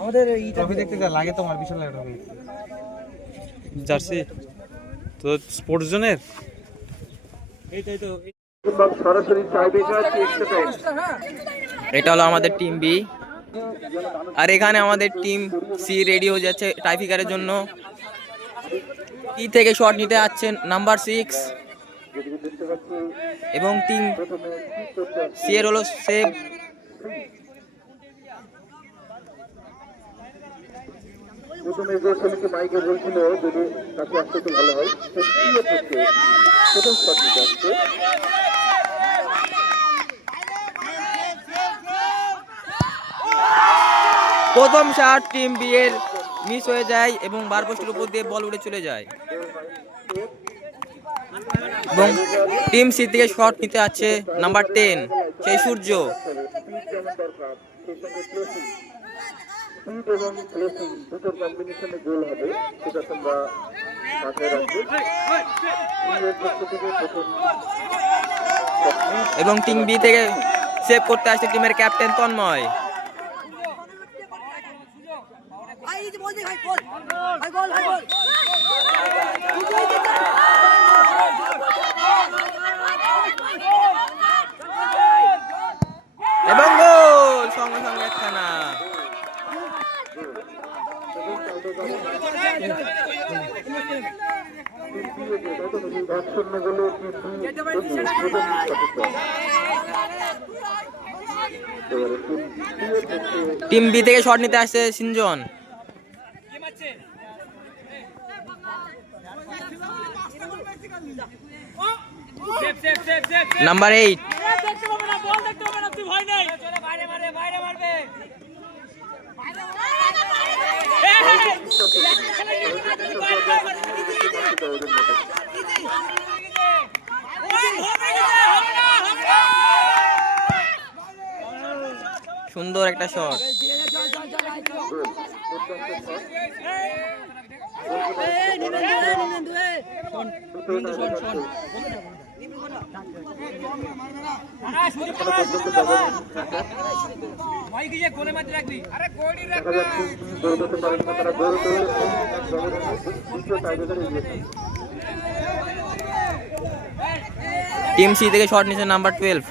আমাদের এই ট্রফি দেখতে যা লাগে তোমার বিশাল লাগে ট্রফি জার্সি? তো স্পোর্টস জোনের? সরাসরি টাইব্রেকার কি এক্সট্রা টাইম এটা হলো আমাদের টিম বি আর এখানে আমাদের টিম সি রেডি হয়ে যাচ্ছে টাইফিকারের জন্য। ই থেকে শট নিতে যাচ্ছে নাম্বার সিক্স এবং টিম সি এর হলো সেভ প্রথমে যে ছেলেকে মাইকে বলছিল যদি তাকে আসতে একটু ভালো হয়। প্রথম শট আসছে। প্রথম শট টিম বিয়ের মিস হয়ে যায় এবং বার পোস্টের উপর দিয়ে বল উড়ে চলে যায়। এবং টিম সি থেকে শট নিতে আছে নাম্বার টেন, সেই সূর্য। স্পিড এবং প্লেসিং দুটোর কম্বিনেশনে গোল হবে সেটা তোমরা এবং টিম বি থেকে সেভ করতে আসছে টিমের ক্যাপ্টেন তন্ময় ভাই এই যে বল দে ভাই বল ভাই বল ভাই বল এবং গোল সঙ্গে সঙ্গে একখানা টিম বি প্রথম সদস্য এবারে টিম সি এর পক্ষে টিম বি থেকে শট নিতে আসছে সিনজন। সুন্দর একটা শট না তারা এগিয়ে টিম সি থেকে। শট নিচ্ছে নাম্বার টুয়েলভ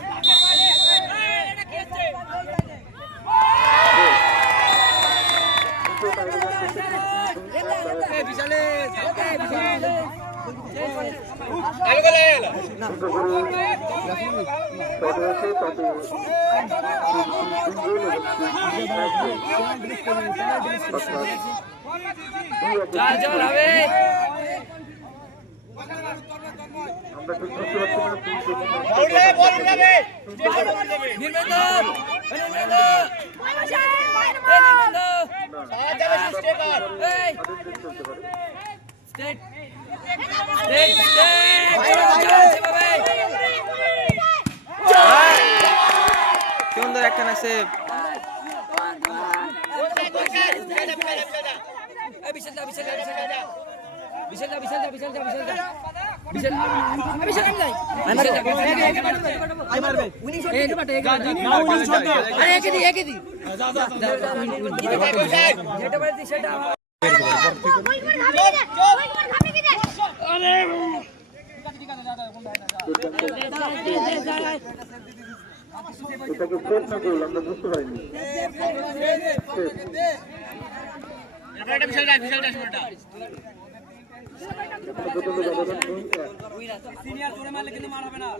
তবে আছে তাতে আমরা ঠিক বুঝতে পারছি না চলতে পারে সুন্দর একখানা সেভ এটাকে সেট না গোল আমরা বুঝতে পারিনি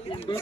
তিনটি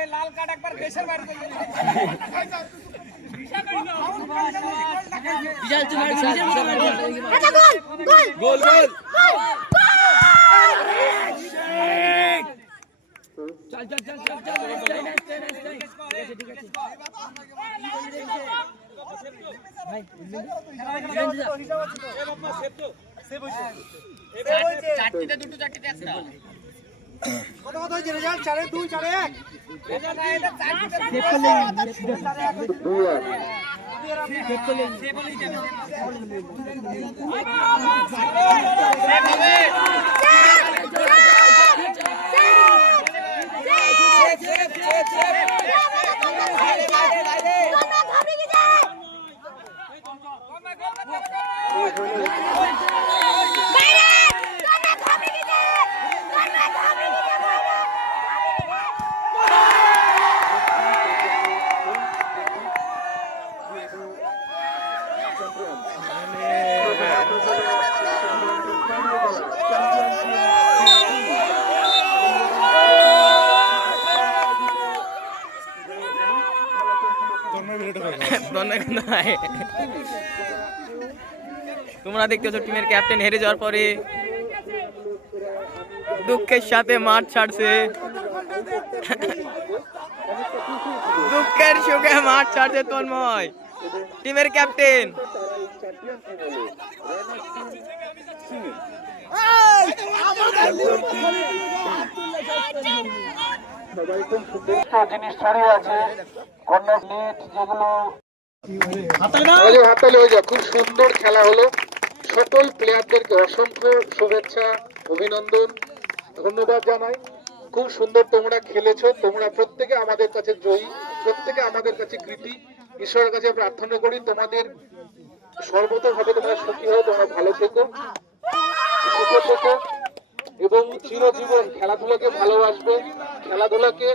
গোল গোল হ্যাঁ লাল কার্ড হবে লাল কার্ড একবার আচ্ছা কত হয়েছে গোল গোল দুই ধন্যবাদ তোমরা দেখতেছো টিমের ক্যাপ্টেন হেরে যাওয়ার পরে দুঃখের সাথে মাঠ ছাড়ছে। দুঃখের সুখে মাঠ ছাড়ছে তন্ময়। টিমের ক্যাপ্টেন। যাক। খুব সুন্দর খেলা হলো। সকল প্লেয়ারদেরকে অসংখ্য শুভেচ্ছা, অভিনন্দন, ধন্যবাদ জানাই। খুব সুন্দর তোমরা খেলেছো। তোমরা প্রত্যেকে আমাদের কাছে জয়ী, প্রত্যেকে আমাদের কাছে কৃতি। ঈশ্বরের কাছে প্রার্থনা করি, তোমাদের সর্বতভাবে তোমরা সুখী হও তোমরা ভালো থেকো। সুখে থেকো। এবং চিরজীবন খেলাধুলাকে ভালোবাসবে। খেলাধুলাকে